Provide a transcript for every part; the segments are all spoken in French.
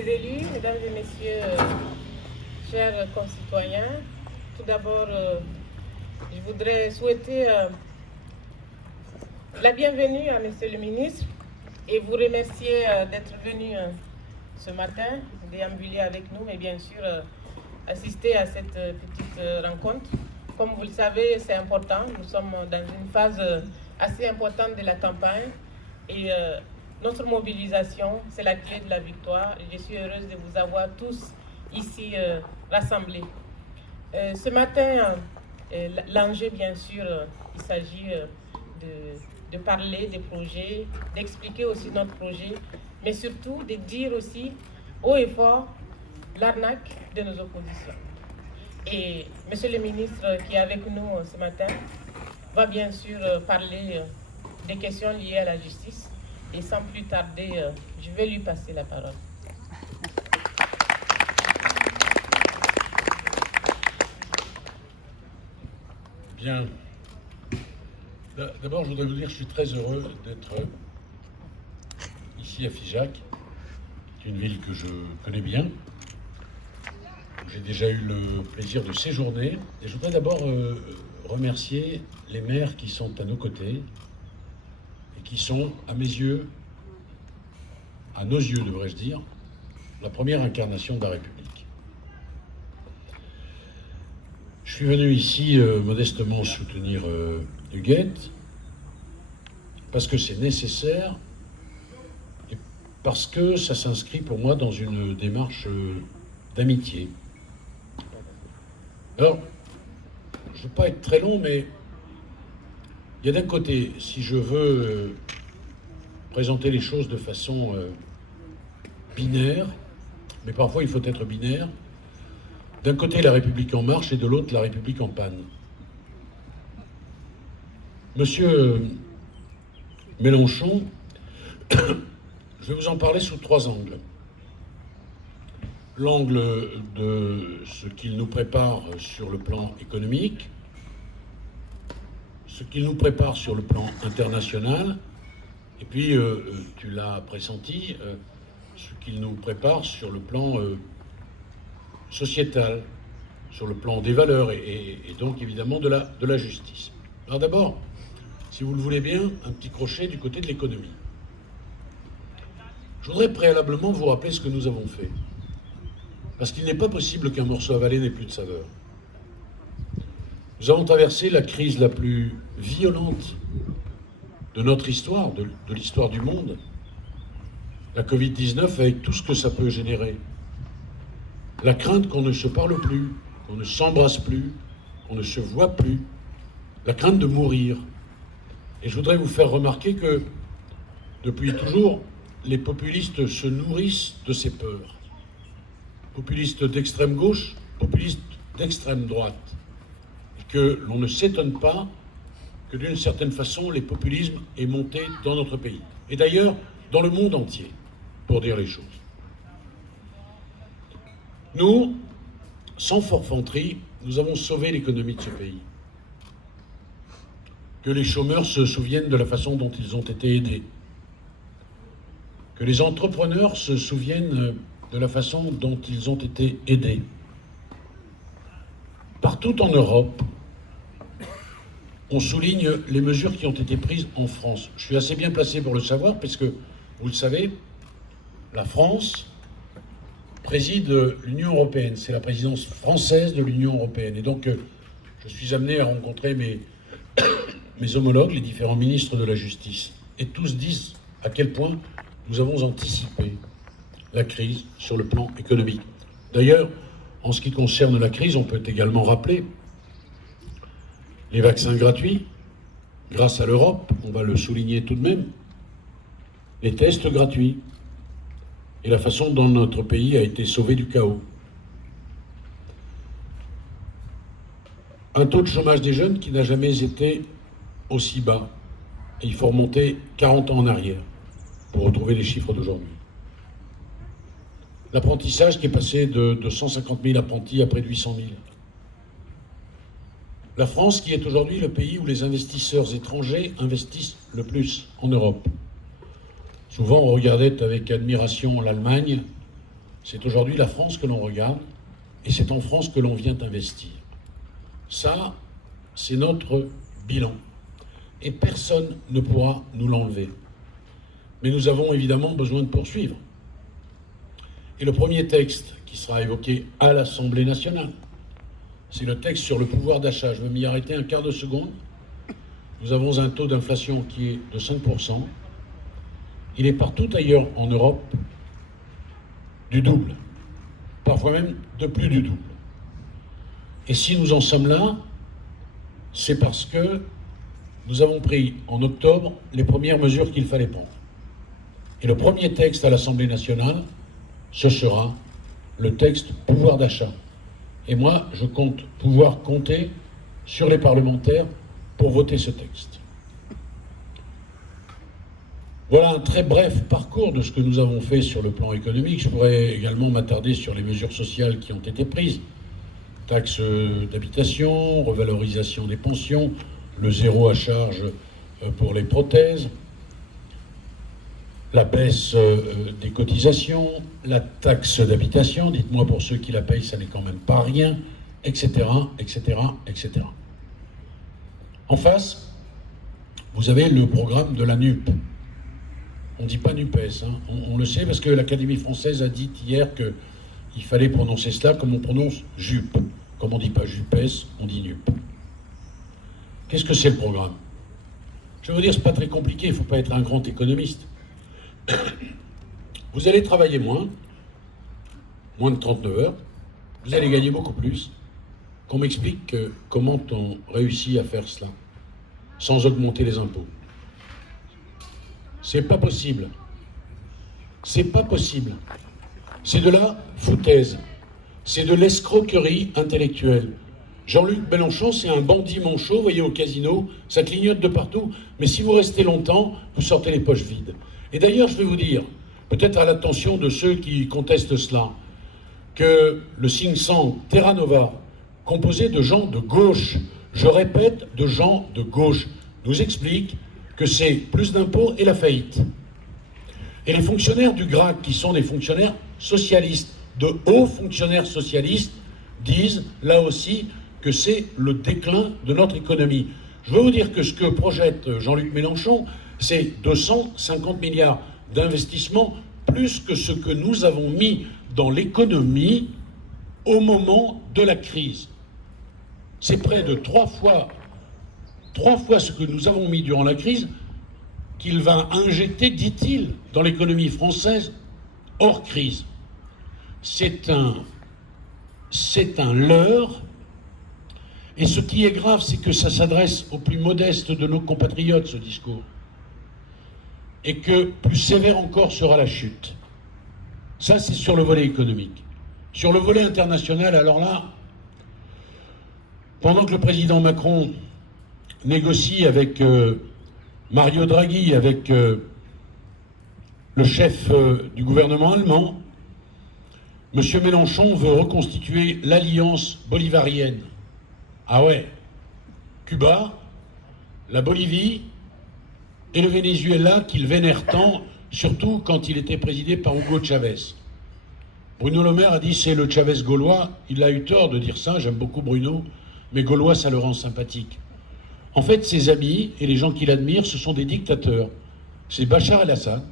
les élus, mesdames et messieurs, chers concitoyens, tout d'abord, je voudrais souhaiter la bienvenue à Monsieur le ministre et vous remercier d'être venu ce matin, déambuler avec nous, mais bien sûr assister à cette petite rencontre. Comme vous le savez, c'est important, nous sommes dans une phase assez importante de la campagne et notre mobilisation, c'est la clé de la victoire. Je suis heureuse de vous avoir tous ici rassemblés. Ce matin, l'enjeu, bien sûr, il s'agit de parler des projets, d'expliquer aussi notre projet, mais surtout de dire aussi haut et fort l'arnaque de nos oppositions. Et Monsieur le ministre qui est avec nous ce matin va bien sûr parler des questions liées à la justice. Et sans plus tarder, je vais lui passer la parole. Bien. D'abord, je voudrais vous dire que je suis très heureux d'être ici à Figeac, qui est une ville que je connais bien. J'ai déjà eu le plaisir de séjourner. Et je voudrais d'abord remercier les maires qui sont à nos côtés et qui sont, à mes yeux, à nos yeux, devrais-je dire, la première incarnation de la République. Je suis venu ici modestement soutenir Huguette parce que c'est nécessaire et parce que ça s'inscrit pour moi dans une démarche d'amitié. Alors, je ne veux pas être très long, mais il y a d'un côté, si je veux présenter les choses de façon binaire, mais parfois il faut être binaire, d'un côté la République en marche et de l'autre la République en panne. Monsieur Mélenchon, je vais vous en parler sous trois angles. L'angle de ce qu'il nous prépare sur le plan économique, ce qu'il nous prépare sur le plan international, et puis, tu l'as pressenti, ce qu'il nous prépare sur le plan sociétal, sur le plan des valeurs et donc évidemment de la justice. Alors d'abord, si vous le voulez bien, un petit crochet du côté de l'économie. Je voudrais préalablement vous rappeler ce que nous avons fait. Parce qu'il n'est pas possible qu'un morceau avalé n'ait plus de saveur. Nous avons traversé la crise la plus violente de notre histoire, de l'histoire du monde, la Covid-19 avec tout ce que ça peut générer. La crainte qu'on ne se parle plus, qu'on ne s'embrasse plus, qu'on ne se voit plus, la crainte de mourir. Et je voudrais vous faire remarquer que, depuis toujours, les populistes se nourrissent de ces peurs. Populistes d'extrême gauche, populistes d'extrême droite. Et que l'on ne s'étonne pas que d'une certaine façon, les populismes aient monté dans notre pays. Et d'ailleurs, dans le monde entier, pour dire les choses. Nous, sans forfanterie, nous avons sauvé l'économie de ce pays. Que les chômeurs se souviennent de la façon dont ils ont été aidés. Que les entrepreneurs se souviennent de la façon dont ils ont été aidés. Partout en Europe, on souligne les mesures qui ont été prises en France. Je suis assez bien placé pour le savoir, puisque, vous le savez, la France préside l'Union européenne. C'est la présidence française de l'Union européenne. Et donc, je suis amené à rencontrer mes homologues, les différents ministres de la Justice. Et tous disent à quel point nous avons anticipé la crise sur le plan économique. D'ailleurs, en ce qui concerne la crise, on peut également rappeler les vaccins gratuits, grâce à l'Europe, on va le souligner tout de même, les tests gratuits, et la façon dont notre pays a été sauvé du chaos. Un taux de chômage des jeunes qui n'a jamais été aussi bas. Et il faut remonter 40 ans en arrière pour retrouver les chiffres d'aujourd'hui. L'apprentissage qui est passé de 150 000 apprentis à près de 800 000. La France qui est aujourd'hui le pays où les investisseurs étrangers investissent le plus en Europe. Souvent on regardait avec admiration l'Allemagne, C'est aujourd'hui la France que l'on regarde et c'est en France que l'on vient investir. Ça, c'est notre bilan. Et personne ne pourra nous l'enlever. Mais nous avons évidemment besoin de poursuivre. Et le premier texte qui sera évoqué à l'Assemblée nationale, c'est le texte sur le pouvoir d'achat. Je vais m'y arrêter un quart de seconde. Nous avons un taux d'inflation qui est de 5%. Il est partout ailleurs en Europe du double, parfois même de plus du double. Et si nous en sommes là, c'est parce que nous avons pris en octobre les premières mesures qu'il fallait prendre. Et le premier texte à l'Assemblée nationale, ce sera le texte pouvoir d'achat. Et moi, je compte pouvoir compter sur les parlementaires pour voter ce texte. Voilà un très bref parcours de ce que nous avons fait sur le plan économique. Je pourrais également m'attarder sur les mesures sociales qui ont été prises. Taxe d'habitation, revalorisation des pensions, le zéro à charge pour les prothèses, la baisse des cotisations, la taxe d'habitation, dites-moi pour ceux qui la payent, ça n'est quand même pas rien, etc., etc., etc. En face, vous avez le programme de la NUP. On ne dit pas NUPES, hein. On le sait parce que l'Académie française a dit hier qu'il fallait prononcer cela comme on prononce JUP. Comme on ne dit pas JUPES, on dit NUP. Qu'est-ce que c'est le programme? Je vais vous dire, ce n'est pas très compliqué, il ne faut pas être un grand économiste. Vous allez travailler moins de 39 heures, vous allez gagner beaucoup plus. Qu'on m'explique comment on réussit à faire cela sans augmenter les impôts. C'est pas possible. C'est pas possible. C'est de la foutaise. C'est de l'escroquerie intellectuelle. Jean-Luc Mélenchon, c'est un bandit manchot, vous voyez, au casino, ça clignote de partout, mais si vous restez longtemps, vous sortez les poches vides. Et d'ailleurs, je vais vous dire, peut-être à l'attention de ceux qui contestent cela, que le think tank Terra Nova, composé de gens de gauche, je répète, de gens de gauche, nous explique que c'est plus d'impôts et la faillite. Et les fonctionnaires du GRAC, qui sont des fonctionnaires socialistes, de hauts fonctionnaires socialistes, disent là aussi que c'est le déclin de notre économie. Je veux vous dire que ce que projette Jean-Luc Mélenchon, c'est 250 milliards d'investissements, plus que ce que nous avons mis dans l'économie au moment de la crise. C'est près de trois fois ce que nous avons mis durant la crise qu'il va injecter, dit-il, dans l'économie française hors crise. C'est un leurre. Et ce qui est grave, c'est que ça s'adresse aux plus modestes de nos compatriotes, ce discours. Et que plus sévère encore sera la chute. Ça, c'est sur le volet économique. Sur le volet international, alors là, pendant que le président Macron négocie avec Mario Draghi, avec le chef du gouvernement allemand, M. Mélenchon veut reconstituer l'alliance bolivarienne. Ah ouais, Cuba, la Bolivie et le Venezuela qu'il vénère tant, surtout quand il était présidé par Hugo Chavez. Bruno Le Maire a dit c'est le Chavez gaulois. Il a eu tort de dire ça, j'aime beaucoup Bruno, mais gaulois ça le rend sympathique. En fait, ses amis et les gens qui l'admirent, ce sont des dictateurs. C'est Bachar el-Assad,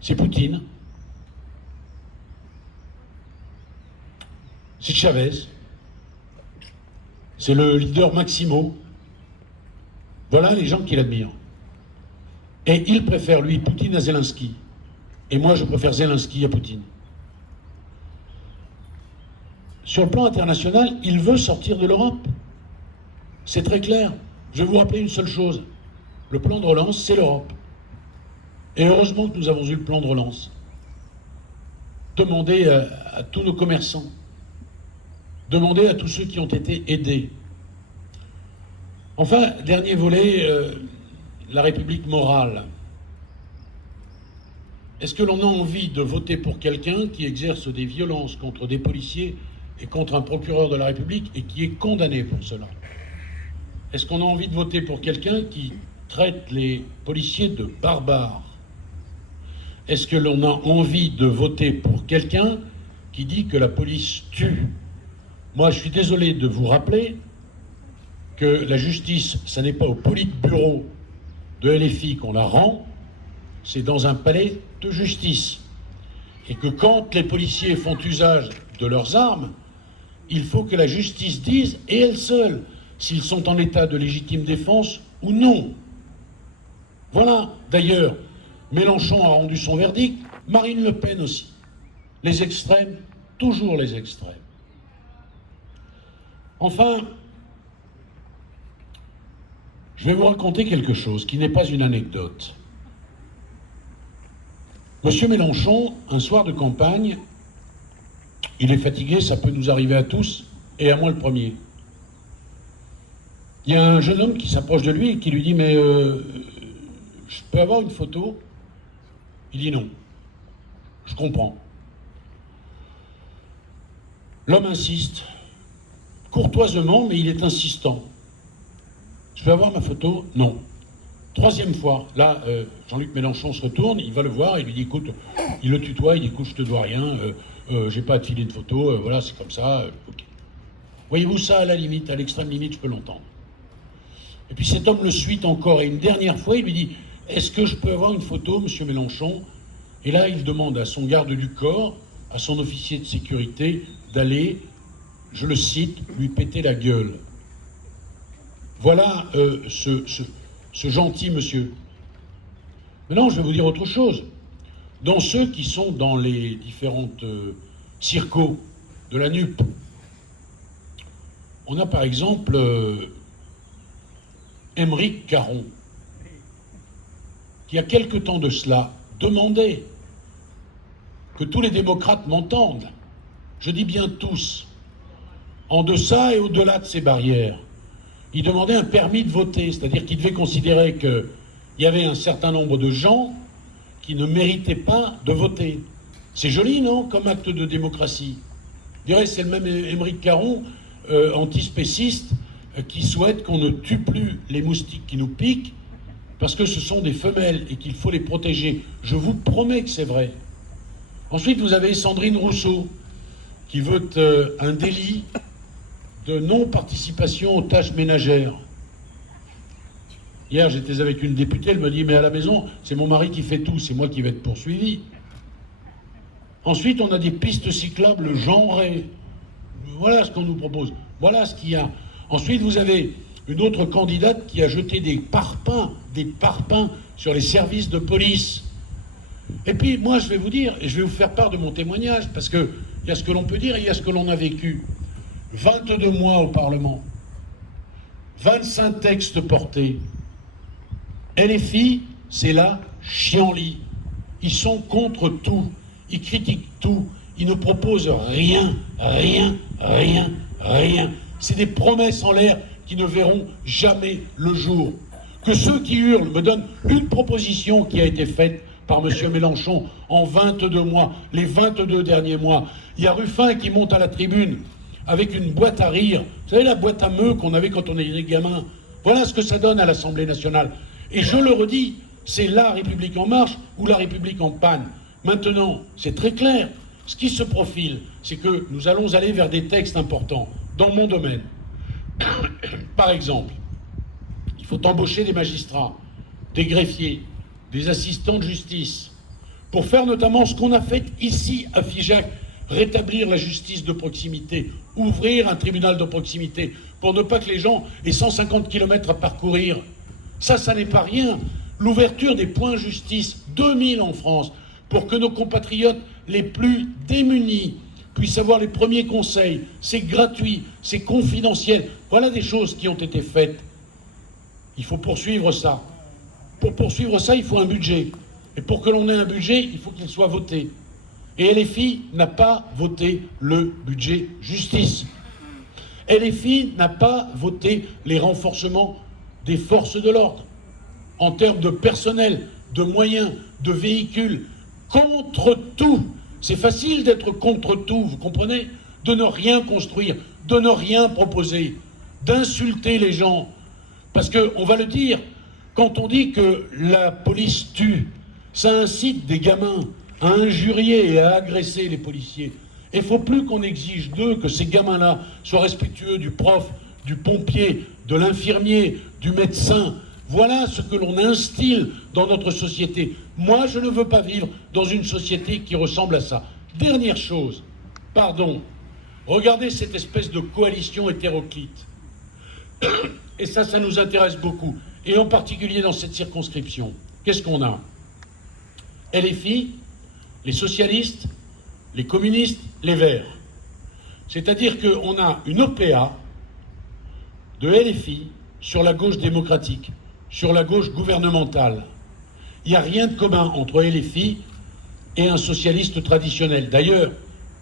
c'est Poutine, c'est Chavez, c'est le leader Maximo. Voilà les gens qui l'admirent. Et il préfère, lui, Poutine à Zelensky. Et moi, je préfère Zelensky à Poutine. Sur le plan international, il veut sortir de l'Europe. C'est très clair. Je vais vous rappeler une seule chose. Le plan de relance, c'est l'Europe. Et heureusement que nous avons eu le plan de relance. Demandez à tous nos commerçants. Demandez à tous ceux qui ont été aidés. Enfin, dernier volet, la République morale. Est-ce que l'on a envie de voter pour quelqu'un qui exerce des violences contre des policiers et contre un procureur de la République et qui est condamné pour cela? Est-ce qu'on a envie de voter pour quelqu'un qui traite les policiers de barbares? est-ce que l'on a envie de voter pour quelqu'un qui dit que la police tue? Moi, je suis désolé de vous rappeler que la justice, ça n'est pas au politburo de LFI qu'on la rend, c'est dans un palais de justice. Et que quand les policiers font usage de leurs armes, il faut que la justice dise, et elle seule, s'ils sont en état de légitime défense ou non. Voilà, d'ailleurs, Mélenchon a rendu son verdict, Marine Le Pen aussi. Les extrêmes, toujours les extrêmes. Enfin, je vais vous raconter quelque chose qui n'est pas une anecdote. Monsieur Mélenchon, un soir de campagne, il est fatigué, ça peut nous arriver à tous, et à moi le premier. Il y a un jeune homme qui s'approche de lui et qui lui dit « Mais je peux avoir une photo ?» Il dit « Non, je comprends. » L'homme insiste, courtoisement, mais il est insistant. « Je peux avoir ma photo ?» « Non. » Troisième fois, là, Jean-Luc Mélenchon se retourne, il va le voir, il lui dit « Écoute, il le tutoie, il dit « Écoute, je te dois rien, j'ai pas à te filer de photo, voilà, c'est comme ça. Okay. » Voyez-vous, ça, à la limite, à l'extrême limite, je peux l'entendre. Et puis cet homme le suit encore, et une dernière fois, il lui dit « Est-ce que je peux avoir une photo, monsieur Mélenchon ?» Et là, il demande à son garde du corps, à son officier de sécurité, d'aller, je le cite, lui péter la gueule. Voilà ce gentil monsieur. Maintenant, je vais vous dire autre chose. Dans ceux qui sont dans les différentes circos de la NUP, on a par exemple Aymeric Caron, qui, il y a quelque temps de cela, demandait que tous les démocrates m'entendent, je dis bien tous, en deçà et au-delà de ces barrières. Il demandait un permis de voter, c'est-à-dire qu'il devait considérer qu'il y avait un certain nombre de gens qui ne méritaient pas de voter. C'est joli, non, comme acte de démocratie? Je dirais c'est le même Aymeric Caron, antispéciste, qui souhaite qu'on ne tue plus les moustiques qui nous piquent, parce que ce sont des femelles et qu'il faut les protéger. Je vous promets que c'est vrai. Ensuite, vous avez Sandrine Rousseau, qui veut un délit de non-participation aux tâches ménagères. Hier, j'étais avec une députée, elle me dit « Mais à la maison, c'est mon mari qui fait tout, c'est moi qui vais être poursuivi. » Ensuite, on a des pistes cyclables genrées. Voilà ce qu'on nous propose. Voilà ce qu'il y a. Ensuite, vous avez une autre candidate qui a jeté des parpaings sur les services de police. Et puis, moi, je vais vous dire, et je vais vous faire part de mon témoignage, parce qu'il y a ce que l'on peut dire et il y a ce que l'on a vécu. 22 mois au Parlement, 25 textes portés. LFI, c'est la chienlit. Ils sont contre tout, ils critiquent tout, ils ne proposent rien. C'est des promesses en l'air qui ne verront jamais le jour. Que ceux qui hurlent me donnent une proposition qui a été faite par M. Mélenchon en 22 mois, les 22 derniers mois. Il y a Ruffin qui monte à la tribune avec une boîte à rire. Vous savez, la boîte à meux qu'on avait quand on était gamin. Voilà ce que ça donne à l'Assemblée nationale. Et je le redis, c'est la République en marche ou la République en panne. Maintenant, c'est très clair. Ce qui se profile, c'est que nous allons aller vers des textes importants dans mon domaine. Par exemple, il faut embaucher des magistrats, des greffiers, des assistants de justice, pour faire notamment ce qu'on a fait ici à Figeac, rétablir la justice de proximité, ouvrir un tribunal de proximité, pour ne pas que les gens aient 150 km à parcourir. Ça n'est pas rien. L'ouverture des points justice, 2000 en France, pour que nos compatriotes les plus démunis puissent avoir les premiers conseils. C'est gratuit, c'est confidentiel. Voilà des choses qui ont été faites. Il faut poursuivre ça. Pour poursuivre ça, il faut un budget. Et pour que l'on ait un budget, il faut qu'il soit voté. Et LFI n'a pas voté le budget justice. LFI n'a pas voté les renforcements des forces de l'ordre en termes de personnel, de moyens, de véhicules, contre tout. C'est facile d'être contre tout, vous comprenez? De ne rien construire, de ne rien proposer, d'insulter les gens. Parce qu'on va le dire, quand on dit que la police tue, Ça incite des gamins à injurier et à agresser les policiers. Et il ne faut plus qu'on exige d'eux que ces gamins-là soient respectueux du prof, du pompier, de l'infirmier, du médecin. Voilà ce que l'on instille dans notre société. Moi, je ne veux pas vivre dans une société qui ressemble à ça. Dernière chose, pardon, regardez cette espèce de coalition hétéroclite. Et ça nous intéresse beaucoup. Et en particulier dans cette circonscription. Qu'est-ce qu'on a? LFI, les socialistes, les communistes, les Verts. C'est-à-dire qu'on a une OPA de LFI sur la gauche démocratique, sur la gauche gouvernementale. Il n'y a rien de commun entre LFI et un socialiste traditionnel. D'ailleurs,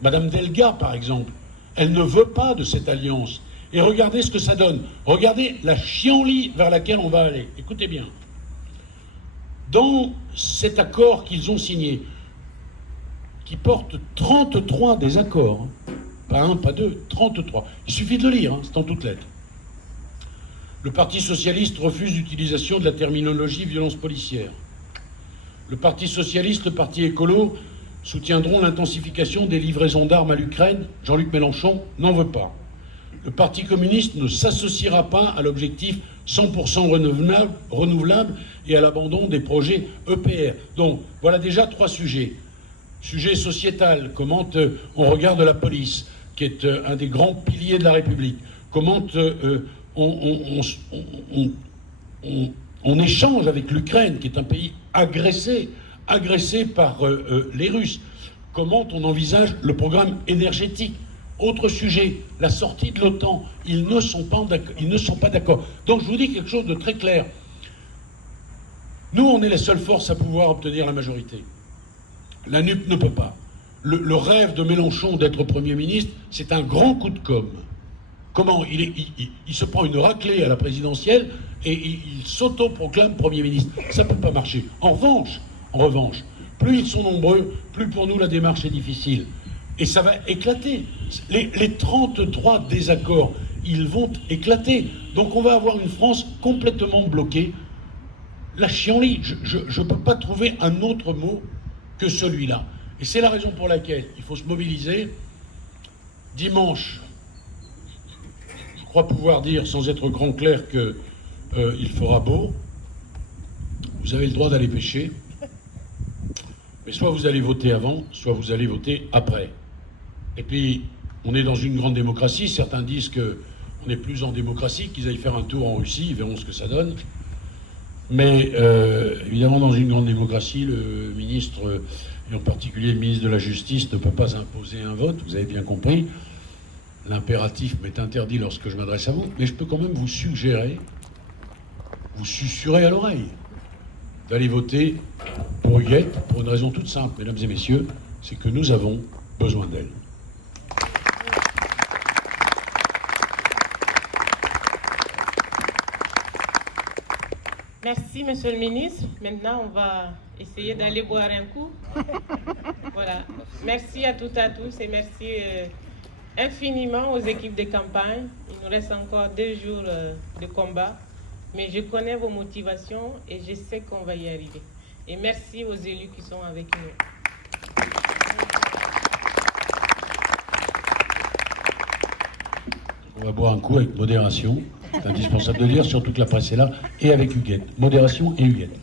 Madame Delga, par exemple, elle ne veut pas de cette alliance. Et regardez ce que ça donne. Regardez la chienlit vers laquelle on va aller. Écoutez bien. Dans cet accord qu'ils ont signé, qui porte 33 désaccords, pas un, pas deux, 33. Il suffit de le lire, c'est en toutes lettres. Le Parti socialiste refuse l'utilisation de la terminologie violence policière. Le Parti socialiste, le Parti écolo soutiendront l'intensification des livraisons d'armes à l'Ukraine. Jean-Luc Mélenchon n'en veut pas. Le Parti communiste ne s'associera pas à l'objectif 100% renouvelable et à l'abandon des projets EPR. Donc, voilà déjà 3 sujets. Sujet sociétal, comment on regarde la police, qui est un des grands piliers de la République. Comment on échange avec l'Ukraine, qui est un pays agressé par les Russes. Comment on envisage le programme énergétique. Autre sujet, la sortie de l'OTAN. Ils ne sont pas d'accord. Donc je vous dis quelque chose de très clair. Nous, on est la seule force à pouvoir obtenir la majorité. La NUP ne peut pas. Le rêve de Mélenchon d'être Premier ministre, c'est un grand coup de com'. Comment il se prend une raclée à la présidentielle et il s'auto-proclame Premier ministre. Ça ne peut pas marcher. En revanche, plus ils sont nombreux, plus pour nous la démarche est difficile. Et ça va éclater. Les 33 désaccords, ils vont éclater. Donc on va avoir une France complètement bloquée. La chienlit, je ne peux pas trouver un autre mot que celui-là. Et c'est la raison pour laquelle il faut se mobiliser. Dimanche, je crois pouvoir dire, sans être grand clerc, qu'il fera beau. Vous avez le droit d'aller pêcher. Mais soit vous allez voter avant, soit vous allez voter après. Et puis, on est dans une grande démocratie. Certains disent qu'on n'est plus en démocratie, qu'ils aillent faire un tour en Russie, ils verront ce que ça donne. Mais évidemment, dans une grande démocratie, le ministre, et en particulier le ministre de la Justice, ne peut pas imposer un vote, vous avez bien compris. L'impératif m'est interdit lorsque je m'adresse à vous, mais je peux quand même vous suggérer, vous susurrer à l'oreille, d'aller voter pour Huguette, pour une raison toute simple, mesdames et messieurs, c'est que nous avons besoin d'elle. Merci, Monsieur le ministre. Maintenant, on va essayer d'aller boire un coup. Voilà. Merci à toutes et à tous et merci infiniment aux équipes de campagne. Il nous reste encore 2 jours de combat, mais je connais vos motivations et je sais qu'on va y arriver. Et merci aux élus qui sont avec nous. On va boire un coup avec modération. C'est indispensable de dire, surtout que la presse est là, et avec Huguette. Modération et Huguette.